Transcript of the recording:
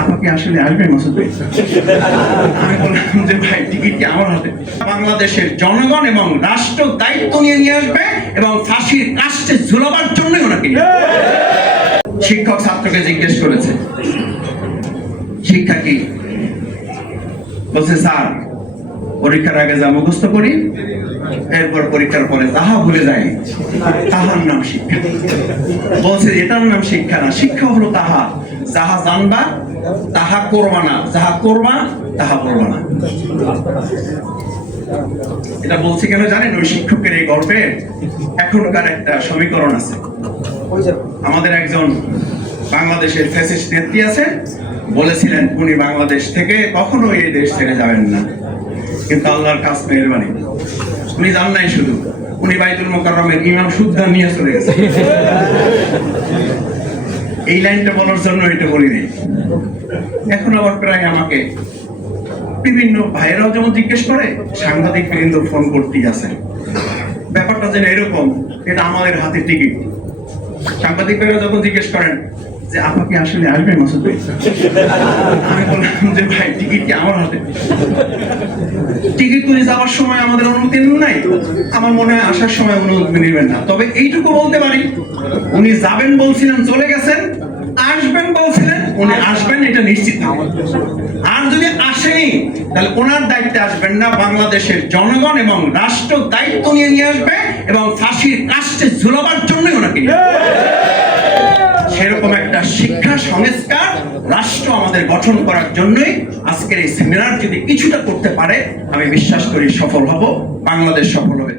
আপা কি আসলে আসবে মাসুদ ভাই? আমি বললাম যে ভাই টিকিট কি আমার হাতে? বাংলাদেশের জনগণ এবং রাষ্ট্র দায়িত্ব নিয়ে আসবে এবং ফাঁসির কাস্টে ঝুলাবার জন্যই ওনাকে শিক্ষক ছাত্রকে জিজ্ঞেস করেছে শিক্ষা কি? বলছে স্যার পরীক্ষার আগে যা মুখস্থ করি এরপর পরীক্ষার পরে যাহা ভুলে যাই তাহার নাম শিক্ষা। বলছে এটার নাম শিক্ষা না, শিক্ষা হলো তাহা যাহা জানবা তাহা করবা না, যাহা করবা তাহা বলবা না। এটা বলছে কেন জানেন? ওই শিক্ষকের এই গল্পে এখনকার একটা সমীকরণ আছে। আমাদের একজন বাংলাদেশের ফ্যাসিস্ট নেত্রী আছে, বলেছিলেন উনি বাংলাদেশ থেকে কখনো এই দেশ ছেড়ে যাবেন না, কিন্তু আল্লাহর কাছ মেহেরবানি উনি যান নাই, শুধু উনি বাইতুল মুকাররমের ইমাম সুদ্দান নিয়ে চলে গেছে। এই লাইনটা বলার জন্য এটা বলি নাই। এখন আবার প্রায় আমাকে বিভিন্ন ভাইরাও যেমন জিজ্ঞেস করে, সাংবাদিক কিন্তু ফোন করতেই আছে, ব্যাপারটা যেন এরকম, এটা আমাদের হাতে টিকিট। সাংবাদিক ভাইরা যখন জিজ্ঞেস করেন যে আপা কি আসলে আসবে মাসুদ ভাই? আমি বললাম যে ভাই টিকিট কি আমার হাতে? টিকিট তুলে যাওয়ার সময় আমাদের অনুমতি নাই, আমার মনে হয় আসার সময় অনুমতি নেবেন না। তবে এইটুকু বলতে পারি, উনি যাবেন বলছিলেন চলে গেছেন, আসবেন বলছিলেন উনি আসবেন, এটা নিশ্চিত। আর যদি আসেনি তাহলে ওনার দায়িত্বে আসবেন না, বাংলাদেশের জনগণ এবং রাষ্ট্র দায়িত্ব নিয়ে আসবে এবং ফাঁসির কাস্টে ঝুলাবার জন্যই ওনাকে। সেরকম একটা শিক্ষা সংস্কার রাষ্ট্র আমাদের গঠন করার জন্যই আজকের এই সেমিনার যদি কিছুটা করতে পারে, আমি বিশ্বাস করি সফল হব, বাংলাদেশ সফল হবে।